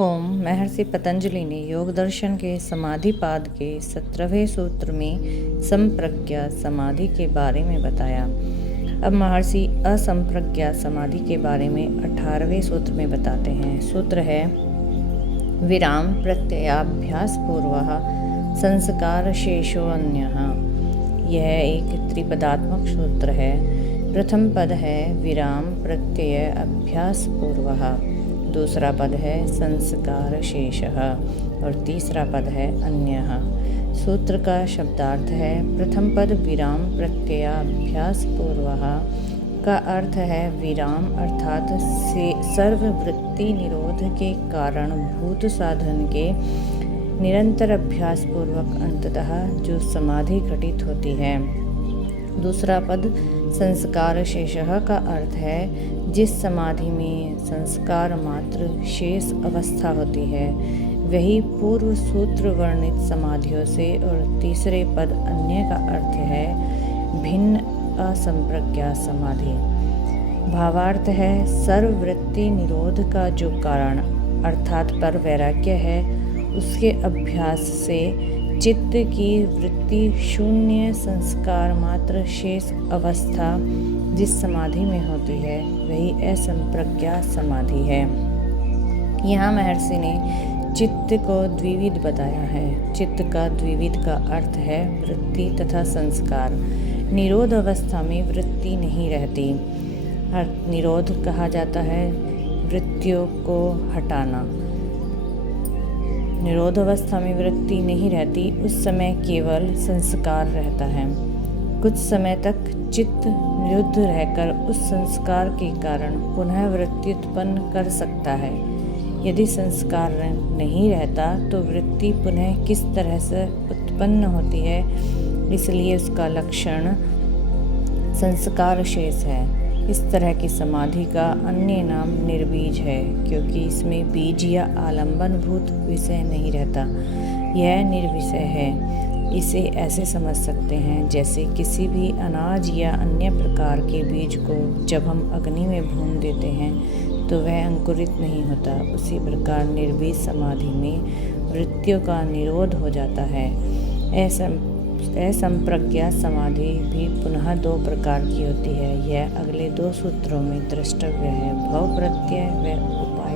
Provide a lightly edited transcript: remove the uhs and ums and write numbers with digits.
ओम महर्षि पतंजलि ने योग दर्शन के समाधिपाद के 17वें सूत्र में संप्रज्ञा समाधि के बारे में बताया। अब महर्षि असंप्रज्ञा समाधि के बारे में 18वें सूत्र में बताते हैं। सूत्र है विराम प्रत्ययाभ्यास पूर्वः संस्कार शेषो अन्यः। यह एक त्रिपदात्मक सूत्र है। प्रथम पद है विराम प्रत्यय अभ्यास पूर्वः, दूसरा पद है संस्कार शेषः और तीसरा पद है अन्यः। सूत्र का शब्दार्थ है प्रथम पद विराम प्रत्ययाभ्यास पूर्वः का अर्थ है विराम अर्थात सर्ववृत्ति निरोध के कारण भूत साधन के निरंतर अभ्यास पूर्वक अंततः जो समाधि घटित होती है। दूसरा पद संस्कार शेषः का अर्थ है जिस समाधि में संस्कार मात्र शेष अवस्था होती है, वही पूर्व सूत्र वर्णित समाधियों से। और तीसरे पद अन्य का अर्थ है भिन्न असंप्रज्ञा समाधि। भावार्थ है सर्ववृत्ति निरोध का जो कारण अर्थात पर वैराग्य है, उसके अभ्यास से चित्त की वृत्ति शून्य संस्कार मात्र शेष अवस्था जिस समाधि में होती है, वही असंप्रज्ञा समाधि है। यहाँ महर्षि ने चित्त को द्विविध बताया है। चित्त का द्विविध का अर्थ है वृत्ति तथा संस्कार। निरोध अवस्था में वृत्ति नहीं रहती। निरोध कहा जाता है वृत्तियों को हटाना। निरोध अवस्था में वृत्ति नहीं रहती, उस समय केवल संस्कार रहता है। कुछ समय तक चित्त निरुद्ध रहकर उस संस्कार के कारण पुनः वृत्ति उत्पन्न कर सकता है। यदि संस्कार नहीं रहता तो वृत्ति पुनः किस तरह से उत्पन्न होती है, इसलिए उसका लक्षण संस्कार शेष है। इस तरह की समाधि का अन्य नाम निर्बीज है, क्योंकि इसमें बीज या आलंबन भूत विषय नहीं रहता। यह निर्विषय है। इसे ऐसे समझ सकते हैं जैसे किसी भी अनाज या अन्य प्रकार के बीज को जब हम अग्नि में भून देते हैं तो वह अंकुरित नहीं होता। उसी प्रकार निर्बीज समाधि में वृत्तियों का निरोध हो जाता है। असंप्रज्ञा समाधि भी पुनः दो प्रकार की होती है। यह अगले दो सूत्रों में द्रष्टव्य है, भव प्रत्यय व उपाय